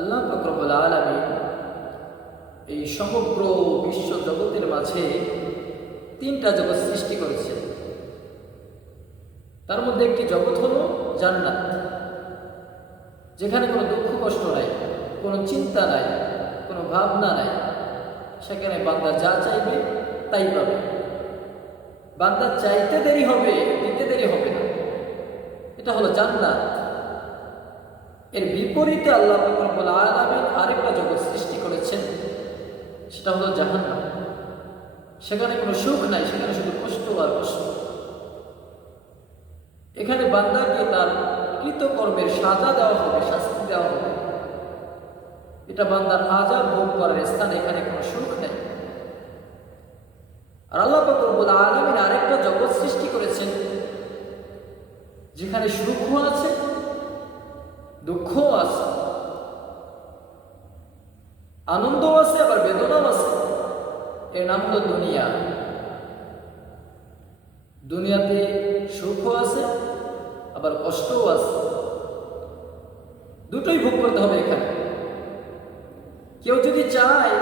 আল্লাহ পাক রব্বুল আলামিন এই সমগ্র বিশ্ব জগতের মাঝে তিনটা জগৎ সৃষ্টি করেছে। তার মধ্যে একটি জগৎ হলো জান্নাত, যেখানে কোনো দুঃখ কষ্ট নাই, কোনো চিন্তা নাই, কোনো ভাবনা নাই। সেখানে বান্দা যা চাইবে তাই পাবে। বান্দা চাইতে দেরি হবে, দিতে দেরি হবে না। এটা হলো জান্নাত। এর বিপরীতে আল্লাহ পাক রব্বুল আলামিন আরেকটা জগৎ সৃষ্টি করেছেন, সেটা হলো জাহান্নাম। সেখানে কোনো সুখ নাই, সেখানে শুধু কষ্ট আর কষ্ট। এখানে বান্দাকে তার কৃতকর্মের সাজা দেওয়া হবে, শাস্তি দেওয়া হবে। এটা বান্দার আযাব ভোগ করার স্থান, এখানে কোনো সুখ নেই। আর আল্লাহ পাক রব্বুল আলামিন আরেকটা জগৎ সৃষ্টি করেছেন, যেখানে সুখও আছে, দুঃখও আছে, আনন্দও আছে, আবার বেদনাও আছে। এর নাম হলো দুনিয়া। দুনিয়াতে সুখও আছে, আবার কষ্টও আছে। দুটোই ভোগ করতে হবে এখানে। কেউ যদি চায়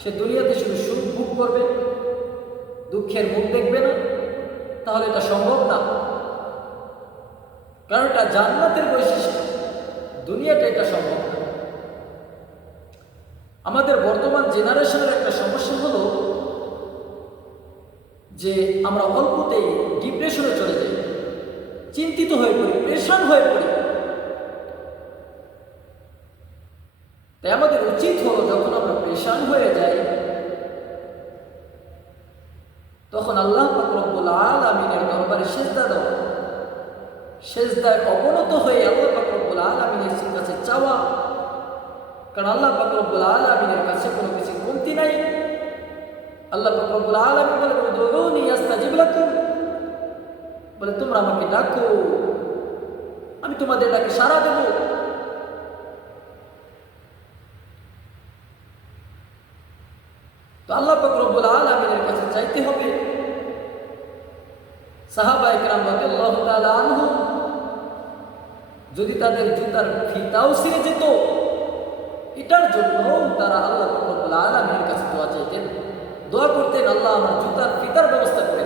সে দুনিয়াতে শুধু সুখ ভোগ করবে, দুঃখের মুখ দেখবে না, তাহলে এটা সম্ভব না। কারণ এটা জান্নাতের বৈশিষ্ট্য, দুনিয়াটা এটা সম্ভব না। আমাদের বর্তমান জেনারেশনের একটা সমস্যা হলো যে আমরা অল্পতেই ডিপ্রেশনে চলে যাই, চিন্তিত হয়ে পড়ি, পেরেশান হয়ে পড়ি। তাই আমাদের উচিত হলো যখন আমরা পেরেশান হয়ে যাই, তখন আল্লাহ পাক রব্বুল আলামিনের দরবারে সিজদা দেওয়া, সিজদায় অবনত হয়ে আল্লাহ পাক রব্বুল আলামিনের কাছে চাওয়া। কারণ আল্লাহ পাক রব্বুল আলামিনের কাছে কোনো কিছু কমতি নাই। আল্লাহ পাক রব্বুল আলামিন বলে, উদউনি আস্তাজিব লাকুম, বলে তোমরা আমাকে ডাকো, আমি তোমাদের ডাকে সাড়া দেব। তো আল্লাহ পাক রব্বুল আলামিনের কাছে চাইতে হবে। সাহাবায়ে কেরাম রাদিয়াল্লাহু তাআলা আনহুম যদি তাদের জুতার ফিতাও ছিঁড়ে যেত, এটার জন্য তারা আল্লাহ পাক রব্বুল আলামিনের কাছে দোয়া চাইতেন, দোয়া করতেন, আল্লাহ আমার জুতার ফিতার ব্যবস্থা করে